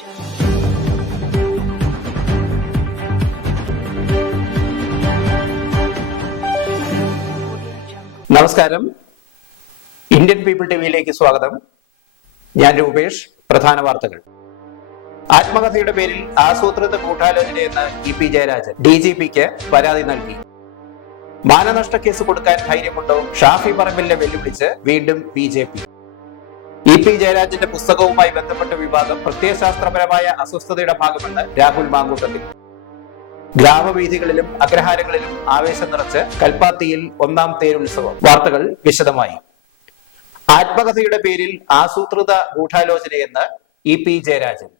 നമസ്കാരം. Indian people ടിവിയിലേക്ക് സ്വാഗതം. ഞാൻ രൂപേഷ് പ്രധാന വാർത്തകൾ. ആത്മകഥയുടെ പേരിൽ ആസൂത്രിത കൂട്ടാലോചനയെന്ന് E P Jayarajan D G പിക്ക് പരാതി നൽകി. മാനനഷ്ട കേസ് കൊടുക്കാൻ ധൈര്യമുണ്ടോ? ഷാഫി പറമ്പിലിനെ വെല്ലുവിളിച്ച് വീണ്ടും ബി ജെ പി. പി ജയരാജന്റെ പുസ്തകവുമായി ബന്ധപ്പെട്ട വിവാദം പ്രത്യയശാസ്ത്രപരമായ അസ്വസ്ഥതയുടെ ഭാഗമെന്ന് രാഹുൽ മാങ്കൂട്ടത്തിൽ. ഗ്രാമവീഥികളിലും അഗ്രഹാരങ്ങളിലും ആവേശം നിറച്ച് കൽപ്പാത്തിയിൽ ഒന്നാം തേരുത്സവം വാർത്തകൾ വിശദമായി. ആത്മകഥയുടെ പേരിൽ ആസൂത്രിത ഗൂഢാലോചനയെന്ന് E P Jayarajan.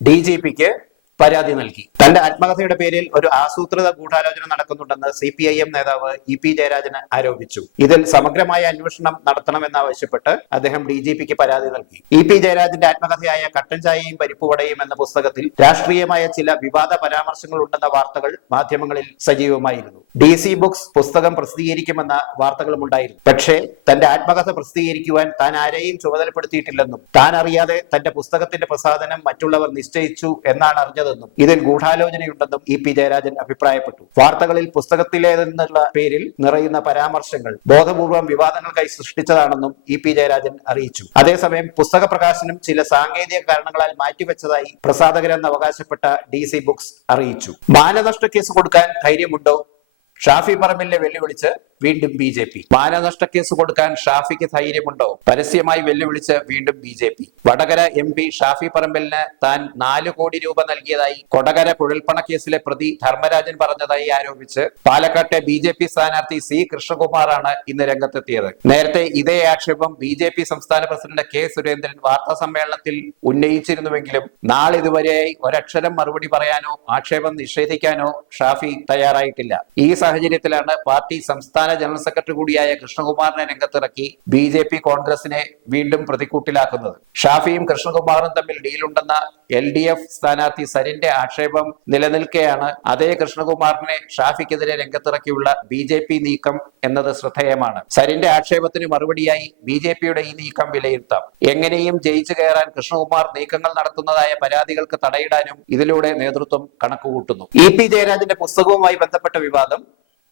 D G പിക്ക് പരാതി നൽകി. തന്റെ ആത്മകഥയുടെ പേരിൽ ഒരു ആസൂത്രിത ഗൂഢാലോചന നടക്കുന്നുണ്ടെന്ന് സി പി ഐ എം നേതാവ് ഇ പി ജയരാജൻ ആരോപിച്ചു. ഇതിൽ സമഗ്രമായ അന്വേഷണം നടത്തണമെന്നാവശ്യപ്പെട്ട് അദ്ദേഹം ഡി ജി പിക്ക് പരാതി നൽകി. ഇ പി ജയരാജന്റെ ആത്മകഥയായ കട്ടൻ ചായയും പരിപ്പുവടയും എന്ന പുസ്തകത്തിൽ രാഷ്ട്രീയമായ ചില വിവാദ പരാമർശങ്ങൾ ഉണ്ടെന്ന വാർത്തകൾ മാധ്യമങ്ങളിൽ സജീവമായിരുന്നു. ഡി സി ബുക്സ് പുസ്തകം പ്രസിദ്ധീകരിക്കുമെന്ന വാർത്തകളും ഉണ്ടായിരുന്നു. പക്ഷേ തന്റെ ആത്മകഥ പ്രസിദ്ധീകരിക്കുവാൻ താൻ ആരെയും ചുമതലപ്പെടുത്തിയിട്ടില്ലെന്നും താൻ അറിയാതെ തന്റെ പുസ്തകത്തിന്റെ പ്രസാധനം മറ്റുള്ളവർ നിശ്ചയിച്ചു എന്നാണ് അറിഞ്ഞതെന്നും ഇതിൽ ഗൂഢാലോചനയുണ്ടെന്നും ഇ പി ജയരാജൻ അഭിപ്രായപ്പെട്ടു. വാർത്തകളിൽ പുസ്തകത്തിലേതെന്നുള്ള പേരിൽ നിറയുന്ന പരാമർശങ്ങൾ ബോധപൂർവം വിവാദങ്ങൾക്കായി സൃഷ്ടിച്ചതാണെന്നും ഇ പി ജയരാജൻ അറിയിച്ചു. അതേസമയം പുസ്തക പ്രകാശനം ചില സാങ്കേതിക കാരണങ്ങളാൽ മാറ്റിവെച്ചതായി പ്രസാധകരെന്ന് അവകാശപ്പെട്ട ഡി സി ബുക്സ് അറിയിച്ചു. മാനനഷ്ട കേസ് കൊടുക്കാൻ ധൈര്യമുണ്ടോ? ഷാഫി പറമ്പിലിനെ വെല്ലുവിളിച്ച് വീണ്ടും ബി ജെ പി. ബാലനഷ്ട കേസ് കൊടുക്കാൻ ഷാഫിക്ക് ധൈര്യമുണ്ടോ? പരസ്യമായി വെല്ലുവിളിച്ച് വീണ്ടും B J P. Vadakara M P Shafi പറമ്പലിന് താൻ നാല് കോടി രൂപ നൽകിയതായി കൊടകര കുഴൽപ്പണ കേസിലെ പ്രതി ധർമ്മരാജൻ പറഞ്ഞതായി ആരോപിച്ച് പാലക്കാട്ടെ ബി ജെ പി സ്ഥാനാർത്ഥി സി കൃഷ്ണകുമാറാണ് ഇന്ന് രംഗത്തെത്തിയത്. നേരത്തെ ഇതേ ആക്ഷേപം ബി ജെ പി സംസ്ഥാന പ്രസിഡന്റ് കെ സുരേന്ദ്രൻ വാർത്താ സമ്മേളനത്തിൽ ഉന്നയിച്ചിരുന്നുവെങ്കിലും നാളിതുവരെയായി ഒരക്ഷരം മറുപടി പറയാനോ ആക്ഷേപം നിഷേധിക്കാനോ ഷാഫി തയ്യാറായിട്ടില്ല. ഈ സാഹചര്യത്തിലാണ് പാർട്ടി സംസ്ഥാന ജനറൽ സെക്രട്ടറി കൂടിയായ കൃഷ്ണകുമാറിനെ രംഗത്തിറക്കി ബി ജെ പി കോൺഗ്രസിനെ വീണ്ടും പ്രതിക്കൂട്ടിലാക്കുന്നത്. ഷാഫിയും കൃഷ്ണകുമാറും തമ്മിൽ ഡീലുണ്ടെന്ന എൽ ഡി എഫ് സ്ഥാനാർത്ഥി സരിന്റെ ആക്ഷേപം നിലനിൽക്കെയാണ് അതേ കൃഷ്ണകുമാറിനെ ഷാഫിക്കെതിരെ രംഗത്തിറക്കിയുള്ള ബി ജെ പി നീക്കം എന്നത് ശ്രദ്ധേയമാണ്. സരിന്റെ ആക്ഷേപത്തിന് മറുപടിയായി ബി ജെ പിയുടെ ഈ നീക്കം വിലയിരുത്താം. എങ്ങനെയും ജയിച്ചു കയറാൻ കൃഷ്ണകുമാർ നീക്കങ്ങൾ നടത്തുന്നതായ പരാതികൾക്ക് തടയിടാനും ഇതിലൂടെ നേതൃത്വം കണക്കുകൂട്ടുന്നു. ഇ പി ജയരാജന്റെ പുസ്തകവുമായി ബന്ധപ്പെട്ട വിവാദം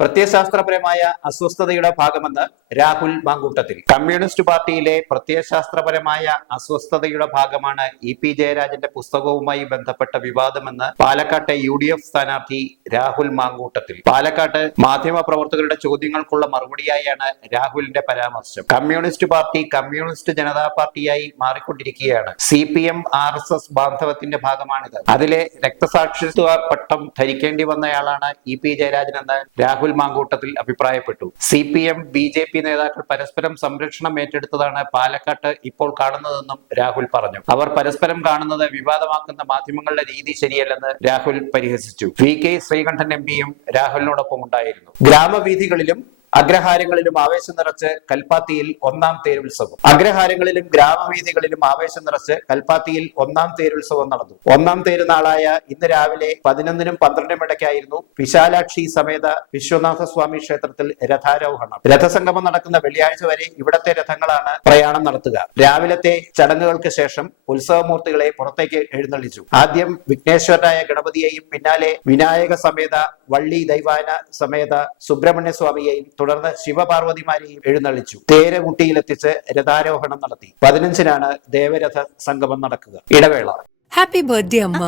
പ്രത്യയശാസ്ത്രപരമായ അസ്വസ്ഥതയുടെ ഭാഗമെന്ന് രാഹുൽ മാങ്കൂട്ടത്തിൽ കമ്മ്യൂണിസ്റ്റ് പാർട്ടിയിലെ പ്രത്യയശാസ്ത്രപരമായ അസ്വസ്ഥതയുടെ ഭാഗമാണ് ഇ പി ജയരാജന്റെ പുസ്തകവുമായി ബന്ധപ്പെട്ട വിവാദമെന്ന് പാലക്കാട്ടെ യു ഡി എഫ് സ്ഥാനാർത്ഥി രാഹുൽ മാങ്കൂട്ടത്തിൽ. പാലക്കാട്ട് മാധ്യമ പ്രവർത്തകരുടെ ചോദ്യങ്ങൾക്കുള്ള മറുപടിയായാണ് രാഹുലിന്റെ പരാമർശം. കമ്മ്യൂണിസ്റ്റ് പാർട്ടി കമ്മ്യൂണിസ്റ്റ് ജനതാ പാർട്ടിയായി മാറിക്കൊണ്ടിരിക്കുകയാണ്. C P M R S S ബാന്ധവത്തിന്റെ ഭാഗമാണിത്. അതിലെ രക്തസാക്ഷിത്വ പട്ടം ധരിക്കേണ്ടി വന്നയാളാണ് ഇ പി ജയരാജൻ എന്ന് രാഹുൽ മാങ്കൂട്ടത്തിൽ അഭിപ്രായപ്പെട്ടു. C P M B J P നേതാക്കൾ പരസ്പരം സംരക്ഷണം ഏറ്റെടുത്തതാണ് പാലക്കാട്ട് ഇപ്പോൾ കാണുന്നതെന്നും രാഹുൽ പറഞ്ഞു. അവർ പരസ്പരം കാണുന്നത് വിവാദമാക്കുന്ന മാധ്യമങ്ങളുടെ രീതി ശരിയല്ലെന്ന് രാഹുൽ പരിഹസിച്ചു. വി കെ ശ്രീകണ്ഠൻ എം പിയും രാഹുലിനോടൊപ്പം ഉണ്ടായിരുന്നു ഗ്രാമവീഥികളിലും അഗ്രഹാരങ്ങളിലും ആവേശം നിറച്ച് കൽപ്പാത്തിയിൽ ഒന്നാം തേരുത്സവം. അഗ്രഹാരങ്ങളിലും ഗ്രാമവീഥികളിലും ആവേശം നിറച്ച് കൽപ്പാത്തിയിൽ ഒന്നാം തേരുത്സവം നടന്നു. ഒന്നാം തേര് നാളായ ഇന്ന് രാവിലെ പതിനൊന്നിനും പന്ത്രണ്ടിനും ഇടയ്ക്കായിരുന്നു വിശാലാക്ഷി സമേത വിശ്വനാഥ സ്വാമി ക്ഷേത്രത്തിൽ രഥാരോഹണം. രഥസംഗമം നടക്കുന്ന വെള്ളിയാഴ്ച വരെ ഇവിടത്തെ രഥങ്ങളാണ് പ്രയാണം നടത്തുക. രാവിലത്തെ ചടങ്ങുകൾക്ക് ശേഷം ഉത്സവമൂർത്തികളെ പുറത്തേക്ക് എഴുന്നള്ളിച്ചു. ആദ്യം വിഘ്നേശ്വരനായ ഗണപതിയെയും പിന്നാലെ വിനായക സമേത വള്ളി ദൈവാന സമേത സുബ്രഹ്മണ്യ സ്വാമിയെയും തുടർന്ന് ശിവപാർവതിമാരെയും എഴുന്നള്ളിച്ചു. തേരകുട്ടിയിലെത്തിച്ച് രഥാരോഹണം നടത്തി. പതിനഞ്ചിനാണ് ദേവരഥ സംഗമം നടക്കുക. ഇടവേള. ഹാപ്പി ബർത്ത്ഡേ അമ്മ.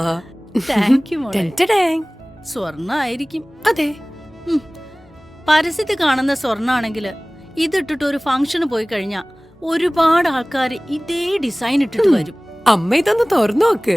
താങ്ക് യു മോളെ. സ്വർണ ആയിരിക്കും അതെ. പരസ്യത്തിൽ കാണുന്ന സ്വർണാണെങ്കിൽ ഇതിട്ടിട്ട് ഒരു ഫംഗ്ഷന് പോയി കഴിഞ്ഞാ ഒരുപാട് ആൾക്കാർ ഇതേ ഡിസൈൻ ഇട്ടിട്ട് വരും. അമ്മ ഇതൊന്ന് തുറന്നു നോക്ക്.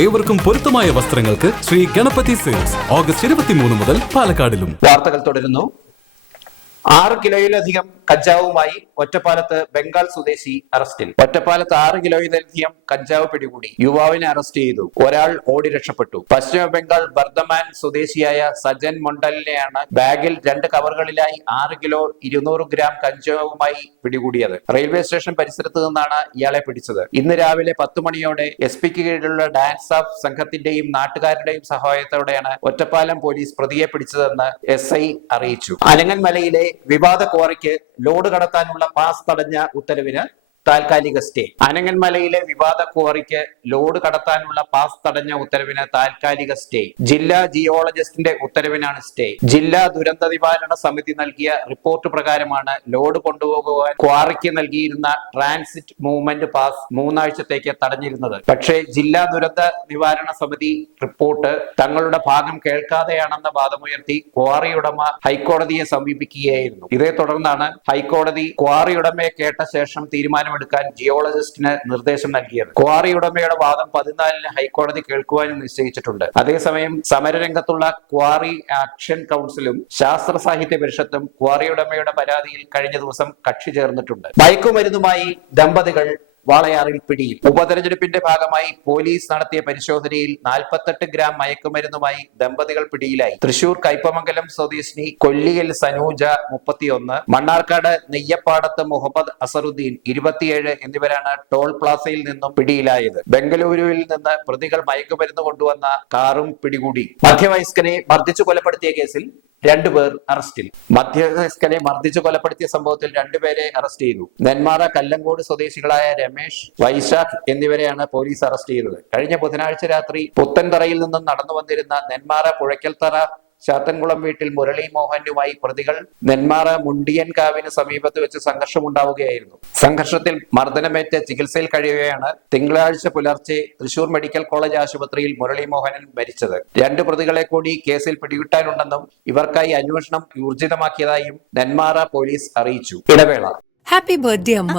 ഏവർക്കും പൊരുത്തമായ വസ്ത്രങ്ങൾക്ക് ശ്രീ ഗണപതി സെയിൽസ്. ഓഗസ്റ്റ് ഇരുപത്തിമൂന്ന് മുതൽ പാലക്കാടിലും. വാർത്തകൾ തുടരുന്നു. ആറ് കിലോയിലധികം കഞ്ചാവുമായി ഒറ്റപ്പാലത്ത് ബംഗാൾ സ്വദേശി അറസ്റ്റിൽ. ഒറ്റപ്പാലത്ത് ആറ് കിലോയിലധികം കഞ്ചാവ് പിടികൂടി. യുവാവിനെ അറസ്റ്റ് ചെയ്തു. ഒരാൾ ഓടി രക്ഷപ്പെട്ടു. പശ്ചിമ ബംഗാൾ ബർദമാൻ സ്വദേശിയായ സജൻ മൊണ്ടലിനെയാണ് ബാഗിൽ രണ്ട് കവറുകളിലായി ആറ് കിലോ ഇരുന്നൂറ് ഗ്രാം കഞ്ചാവുമായി പിടികൂടിയത്. റെയിൽവേ സ്റ്റേഷൻ പരിസരത്ത് നിന്നാണ് ഇയാളെ പിടിച്ചത്. ഇന്ന് രാവിലെ പത്ത് മണിയോടെ എസ് പിക്ക് കീഴിലുള്ള ഡാൻസ് ഓഫ് സംഘത്തിന്റെയും നാട്ടുകാരുടെയും സഹായത്തോടെയാണ് ഒറ്റപ്പാലം പോലീസ് പ്രതിയെ പിടിച്ചതെന്ന് എസ് ഐ അറിയിച്ചു. അലങ്ങൻമലയിലെ വിവാദ ക്വാറിക്ക് ലോഡ് കടത്താനുള്ള പാസ് തടഞ്ഞ ഉത്തരവിന് താൽക്കാലിക സ്റ്റേ. അനങ്ങൻമലയിലെ വിവാദ ക്വാറിക്ക് ലോഡ് കടത്താനുള്ള പാസ് തടഞ്ഞ ഉത്തരവിന് താൽക്കാലിക സ്റ്റേ. ജില്ലാ ജിയോളജിസ്റ്റിന്റെ ഉത്തരവിനാണ് സ്റ്റേ. ജില്ലാ ദുരന്ത നിവാരണ സമിതി നൽകിയ റിപ്പോർട്ട് പ്രകാരമാണ് ലോഡ് കൊണ്ടുപോകുവാൻ ക്വാറിക്ക് നൽകിയിരുന്ന ട്രാൻസിറ്റ് മൂവ്മെന്റ് പാസ് മൂന്നാഴ്ചത്തേക്ക് തടഞ്ഞിരുന്നത്. പക്ഷേ ജില്ലാ ദുരന്ത നിവാരണ സമിതി റിപ്പോർട്ട് തങ്ങളുടെ ഭാഗം കേൾക്കാതെയാണെന്ന വാദമുയർത്തി ക്വാറി ഉടമ ഹൈക്കോടതിയെ സമീപിക്കുകയായിരുന്നു. ഇതേ തുടർന്നാണ് ഹൈക്കോടതി ക്വാറി ഉടമയെ കേട്ട ശേഷം തീരുമാനമെടുക്കാൻ ജിയോളജിസ്റ്റിന് നിർദ്ദേശം നൽകിയത്. ക്വാറി ഉടമയുടെ വാദം പതിനാലിന് ഹൈക്കോടതി കേൾക്കുവാനും നിശ്ചയിച്ചിട്ടുണ്ട്. അതേസമയം സമരരംഗത്തുള്ള ക്വാറി ആക്ഷൻ കൗൺസിലും ശാസ്ത്ര സാഹിത്യ പരിഷത്തും ക്വാറി ഉടമയുടെ പരാതിയിൽ കഴിഞ്ഞ ദിവസം കക്ഷി ചേർന്നിട്ടുണ്ട്. മയക്കുമരുന്നുമായി ദമ്പതികൾ വാളയാറിൽ പിടിയിൽ ഉപതെരഞ്ഞെടുപ്പിന്റെ ഭാഗമായി പോലീസ് നടത്തിയ പരിശോധനയിൽ നാൽപ്പത്തെട്ട് ഗ്രാം മയക്കുമരുന്നുമായി ദമ്പതികൾ പിടിയിലായി. തൃശൂർ കൈപ്പമംഗലം സ്വദേശിനി കൊല്ലിയൽ സനൂജ മുപ്പത്തിയൊന്ന് മണ്ണാർക്കാട് നെയ്യപ്പാടത്ത് മുഹമ്മദ് അസറുദ്ദീൻ ഇരുപത്തിയേഴ് എന്നിവരാണ് ടോൾ പ്ലാസയിൽ നിന്നും പിടിയിലായത്. ബംഗളൂരുവിൽ നിന്ന് പ്രതികൾ മയക്കുമരുന്ന് കൊണ്ടുവന്ന കാറും പിടികൂടി. മധ്യവയസ്കനെ മർദ്ദിച്ചു കൊലപ്പെടുത്തിയ കേസിൽ രണ്ടുപേർ അറസ്റ്റിൽ. മധ്യവയസ്കനെ മർദ്ദിച്ചു കൊലപ്പെടുത്തിയ സംഭവത്തിൽ രണ്ടുപേരെ അറസ്റ്റ് ചെയ്തു. നെന്മാറ കല്ലങ്കോട് സ്വദേശികളായ രമേശ്. വൈശാഖ് എന്നിവരെയാണ് പോലീസ് അറസ്റ്റ് ചെയ്തത്. കഴിഞ്ഞ ബുധനാഴ്ച രാത്രി പുത്തൻതറയിൽ നിന്നും നടന്നു വന്നിരുന്ന നെന്മാറ പുഴയ്ക്കൽത്തറ ചാത്തൻകുളം വീട്ടിൽ മുരളി മോഹനുമായി പ്രതികൾ നെന്മാറ മുണ്ടിയൻകാവിന് സമീപത്ത് വെച്ച് സംഘർഷമുണ്ടാവുകയായിരുന്നു. സംഘർഷത്തിൽ മർദ്ദനമേറ്റ് ചികിത്സയിൽ കഴിയുകയാണ് തിങ്കളാഴ്ച പുലർച്ചെ തൃശൂർ മെഡിക്കൽ കോളേജ് ആശുപത്രിയിൽ മുരളി മോഹനൻ മരിച്ചത്. രണ്ട് പ്രതികളെ കൂടി കേസിൽ പിടികിട്ടാനുണ്ടെന്നും ഇവർക്കായി അന്വേഷണം ഊർജിതമാക്കിയതായും നെന്മാറ പോലീസ് അറിയിച്ചു. ഇടവേള. ഹാപ്പി ബർത്ത്ഡേ അമ്മ.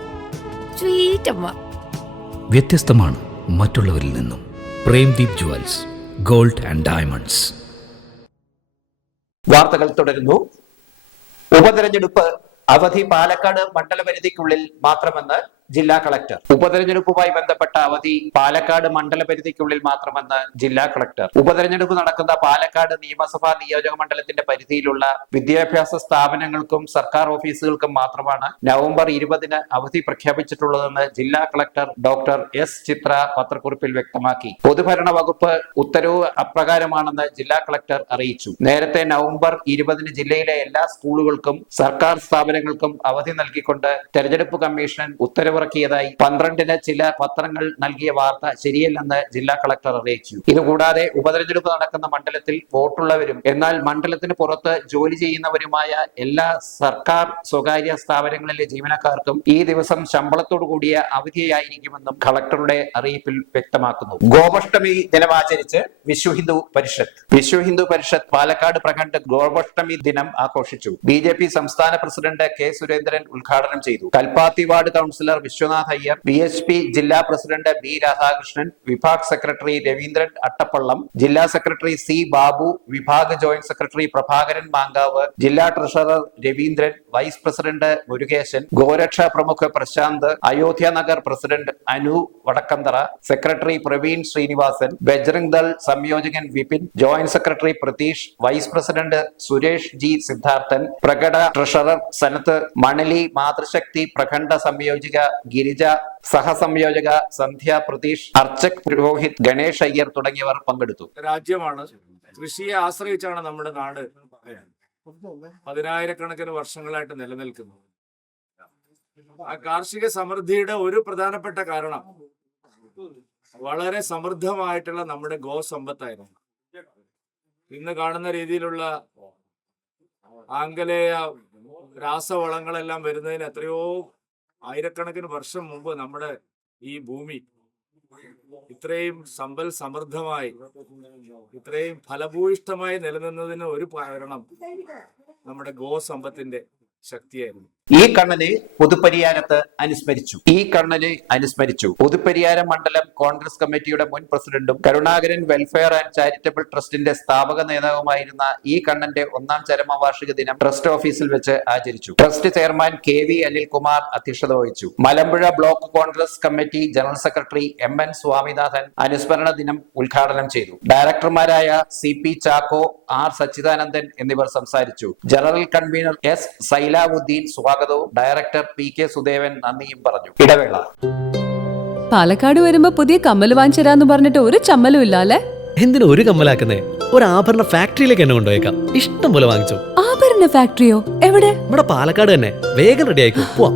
സ്വീറ്റ് അമ്മ വ്യത്യസ്തമാണ് മറ്റുള്ളവരിൽ നിന്നും. Premdeep jewels gold and diamonds. വാർത്തകൾ തുടരുന്നു. ഉപതെരഞ്ഞെടുപ്പ് അവധി പാലക്കാട് മണ്ഡലപരിധിക്കുള്ളിൽ മാത്രമെന്ന് ജില്ലാ കളക്ടർ. ഉപതെരഞ്ഞെടുപ്പുമായി ബന്ധപ്പെട്ട അവധി പാലക്കാട് മണ്ഡല പരിധിക്കുള്ളിൽ മാത്രമെന്ന് ജില്ലാ കളക്ടർ. ഉപതെരഞ്ഞെടുപ്പ് നടക്കുന്ന പാലക്കാട് നിയമസഭാ നിയോജക മണ്ഡലത്തിന്റെ പരിധിയിലുള്ള വിദ്യാഭ്യാസ സ്ഥാപനങ്ങൾക്കും സർക്കാർ ഓഫീസുകൾക്കും മാത്രമാണ് നവംബർ ഇരുപതിന് അവധി പ്രഖ്യാപിച്ചിട്ടുള്ളതെന്ന് ജില്ലാ കളക്ടർ ഡോക്ടർ എസ് ചിത്ര പത്രക്കുറിപ്പിൽ വ്യക്തമാക്കി. പൊതുഭരണ വകുപ്പ് ഉത്തരവ് അപ്രകാരമാണെന്ന് ജില്ലാ കളക്ടർ അറിയിച്ചു. നേരത്തെ നവംബർ ഇരുപതിന് ജില്ലയിലെ എല്ലാ സ്കൂളുകൾക്കും സർക്കാർ സ്ഥാപനങ്ങൾക്കും അവധി നൽകിക്കൊണ്ട് തെരഞ്ഞെടുപ്പ് കമ്മീഷൻ ഉത്തരവിറക്കിയതായി പന്ത്രണ്ടിന് ചില പത്രങ്ങൾ നൽകിയ വാർത്ത ശരിയല്ലെന്ന് ജില്ലാ കളക്ടർ അറിയിച്ചു. ഇതുകൂടാതെ ഉപതെരഞ്ഞെടുപ്പ് നടക്കുന്ന മണ്ഡലത്തിൽ വോട്ടുള്ളവരും എന്നാൽ മണ്ഡലത്തിന് പുറത്ത് ജോലി ചെയ്യുന്നവരുമായ എല്ലാ സർക്കാർ സ്വകാര്യ സ്ഥാപനങ്ങളിലെ ജീവനക്കാർക്കും ഈ ദിവസം ശമ്പളത്തോടു കൂടിയ അവധിയായിരിക്കുമെന്നും കളക്ടറുടെ അറിയിപ്പിൽ വ്യക്തമാക്കുന്നു. ഗോപഷ്ടമി ദിനമാചരിച്ച് വിശ്വ ഹിന്ദു പരിഷത്ത്. വിശ്വ ഹിന്ദു പരിഷത്ത് പാലക്കാട് പ്രഖണ്ഡ് ഗോപഷ്ടമി ദിനം ആഘോഷിച്ചു. ബി സംസ്ഥാന പ്രസിഡന്റ് കെ സുരേന്ദ്രൻ ഉദ്ഘാടനം ചെയ്തു. Kalpathi ward councillor Viswanath Iyer B S P ജില്ലാ പ്രസിഡന്റ് ബി രാധാകൃഷ്ണൻ വിഭാഗ് സെക്രട്ടറി രവീന്ദ്രൻ അട്ടപ്പള്ളം ജില്ലാ സെക്രട്ടറി സി ബാബു വിഭാഗ് ജോയിന്റ് സെക്രട്ടറി പ്രഭാകരൻ മാങ്കാവ് ജില്ലാ treasurer Raveendran vice president Murukesan ഗോരക്ഷാ പ്രമുഖ Prashant Ayodhya Nagar president Anu Vadakkanthara secretary Praveen Sreenivasan Bajrang Dal സംയോജകൻ Vipin joint secretary Pratheesh vice president Suresh ji Siddharthan പ്രകട treasurer Sanath Manali മാതൃശക്തി പ്രഖണ്ഡ സംയോജിക ഗിരിജ സഹസംയോജക സന്ധ്യ പ്രതീഷ് അർച്ചക് പുരോഹിത് ഗണേഷ് അയ്യർ തുടങ്ങിയവർ പങ്കെടുത്തു. രാജ്യമാണ്. കൃഷിയെ ആശ്രയിച്ചാണ് നമ്മുടെ നാട് പതിനായിരക്കണക്കിന് വർഷങ്ങളായിട്ട് നിലനിൽക്കുന്നത്. ആ കാർഷിക സമൃദ്ധിയുടെ ഒരു പ്രധാനപ്പെട്ട കാരണം വളരെ സമൃദ്ധമായിട്ടുള്ള നമ്മുടെ ഗോസമ്പത്തായിരുന്നു. ഇന്ന് കാണുന്ന രീതിയിലുള്ള ആംഗലേയ രാസവളങ്ങളെല്ലാം വരുന്നതിന് എത്രയോ ആയിരക്കണക്കിന് വർഷം മുമ്പ് നമ്മുടെ ഈ ഭൂമി ഇത്രയും സമ്പൽ സമൃദ്ധമായി ഇത്രയും ഫലഭൂയിഷ്ടമായി നിലനിന്നതിന് ഒരു കാരണം നമ്മുടെ ഗോസമ്പത്തിന്റെ ശക്തിയായിരുന്നു. ഈ കണ്ണനെ പുതുപ്പരിയാരത്ത് അനുസ്മരിച്ചു. ഈ കണ്ണനെ അനുസ്മരിച്ചു. പുതുപ്പരിയാരം മണ്ഡലം കോൺഗ്രസ് കമ്മിറ്റിയുടെ മുൻ പ്രസിഡന്റും കരുണാകരൻ വെൽഫെയർ ആൻഡ് ചാരിറ്റബിൾ ട്രസ്റ്റിന്റെ സ്ഥാപക നേതാവുമായിരുന്ന ഈ കണ്ണന്റെ ഒന്നാം ചരമവാർഷിക ദിനം ട്രസ്റ്റ് ഓഫീസിൽ വെച്ച് ആചരിച്ചു. Trust chairman K V Anilkumar അധ്യക്ഷത വഹിച്ചു. Malampuzha block Congress committee general secretary M N Swaminathan അനുസ്മരണ ദിനം ഉദ്ഘാടനം ചെയ്തു. ഡയറക്ടർമാരായ C P Chacko R Sachidanandan എന്നിവർ സംസാരിച്ചു. ജനറൽ കൺവീനർ എസ് സൈലാവുദ്ദീൻ സ്വാഗതവും ഡയറക്ടർ പി കെ സുദേവൻ നന്ദിയും പറഞ്ഞു. ഇടവേള. പാലക്കാട് വരുമ്പോ പുതിയ കമ്മൽ വാങ്ങിച്ചരാന്ന് പറഞ്ഞിട്ട് ഒരു ചമ്മലും ഇല്ല അല്ലെ എന്തിനാ ഒരു കമ്മലാക്കുന്നേ? ഒരു ആഭരണ ഫാക്ടറിയിലേക്ക് എന്നെ കൊണ്ടുപോയേക്കാം. ഇഷ്ടം പോലെ വാങ്ങിച്ചു. ആഭരണ ഫാക്ടറിയോ? എവിടെ? ഇവിടെ പാലക്കാട് തന്നെ. വേഗം റെഡി ആയിക്കോ. പോവാം.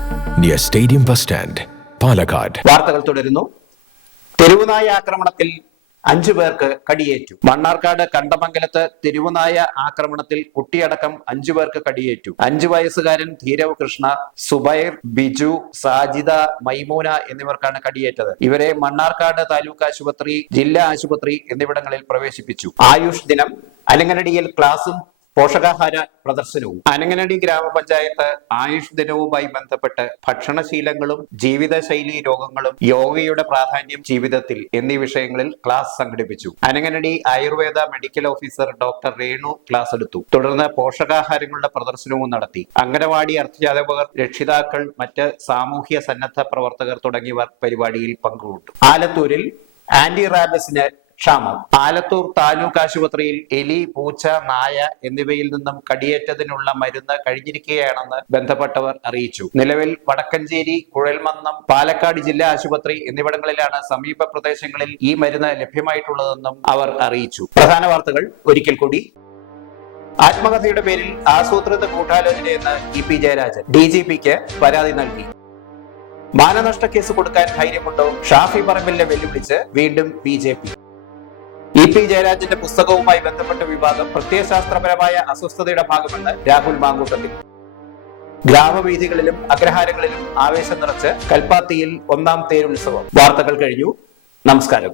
near stadium bus stand Palakkad വാർത്തകൾ തുടരുന്നു. തെരുവുനായ ആക്രമണത്തിൽ അഞ്ചു പേർക്ക് കടിയേറ്റു. മണ്ണാർക്കാട് കണ്ടമംഗലത്ത് തിരുവനായ ആക്രമണത്തിൽ കുട്ടിയടക്കം അഞ്ചു പേർക്ക് കടിയേറ്റു. അഞ്ചു വയസ്സുകാരൻ ധീരവ് കൃഷ്ണ സുബൈർ ബിജു സാജിദ മൈമൂന എന്നിവർക്കാണ് കടിയേറ്റത്. ഇവരെ മണ്ണാർക്കാട് താലൂക്ക് ആശുപത്രി ജില്ലാ ആശുപത്രി എന്നിവിടങ്ങളിൽ പ്രവേശിപ്പിച്ചു. ആയുഷ് ദിനം അലങ്ങനടിയിൽ ക്ലാസും പോഷകാഹാര പ്രദർശനവും അനങ്ങനടി ഗ്രാമപഞ്ചായത്ത് ആയുഷ് ദിനവുമായി ബന്ധപ്പെട്ട് ഭക്ഷണശീലങ്ങളും ജീവിതശൈലി രോഗങ്ങളും യോഗയുടെ പ്രാധാന്യം ജീവിതത്തിൽ എന്നീ വിഷയങ്ങളിൽ ക്ലാസ് സംഘടിപ്പിച്ചു. Ananganadi Ayurveda medical officer doctor Renu class എടുത്തു. തുടർന്ന് പോഷകാഹാരങ്ങളുടെ പ്രദർശനവും നടത്തി. അംഗനവാടി അധ്യാപകർ രക്ഷിതാക്കൾ മറ്റ് സാമൂഹ്യ സന്നദ്ധ പ്രവർത്തകർ തുടങ്ങിയവർ പരിപാടിയിൽ പങ്കുകൊണ്ടു. ആലത്തൂരിൽ ആന്റി റാബിസിന് ക്ഷാമം. ആലത്തൂർ താലൂക്ക് ആശുപത്രിയിൽ എലി പൂച്ച നായ എന്നിവയിൽ നിന്നും കടിയേറ്റതിനുള്ള മരുന്ന് കഴിഞ്ഞിരിക്കുകയാണെന്ന് ബന്ധപ്പെട്ടവർ അറിയിച്ചു. നിലവിൽ വടക്കഞ്ചേരി കുഴൽമന്നം പാലക്കാട് ജില്ലാ ആശുപത്രി എന്നിവിടങ്ങളിലാണ് സമീപ പ്രദേശങ്ങളിൽ ഈ മരുന്ന് ലഭ്യമായിട്ടുള്ളതെന്നും അവർ അറിയിച്ചു. പ്രധാന വാർത്തകൾ ഒരിക്കൽ കൂടി. ആത്മഹത്യയുടെ പേരിൽ ആസൂത്രിത കൂട്ടാലോചനയെന്ന് E P Jayarajan. D G പിക്ക് പരാതി നൽകി. മാനനഷ്ട കേസ് കൊടുക്കാൻ ധൈര്യമുണ്ടോ? ഷാഫി പറമ്പിലിനെ വെല്ലുവിളിച്ച് വീണ്ടും ബി ജെ പി. പി ജയരാജന്റെ പുസ്തകവുമായി ബന്ധപ്പെട്ട വിവാദം പ്രത്യയശാസ്ത്രപരമായ അസ്വസ്ഥതയുടെ ഭാഗമെന്ന് രാഹുൽ മാങ്കൂട്ടത്തിൽ. ഗ്രാമവീഥികളിലും അഗ്രഹാരങ്ങളിലും ആവേശം നിറച്ച് കൽപ്പാത്തിയിൽ ഒന്നാം തേരുത്സവം. വാർത്തകൾ കഴിഞ്ഞു. നമസ്കാരം.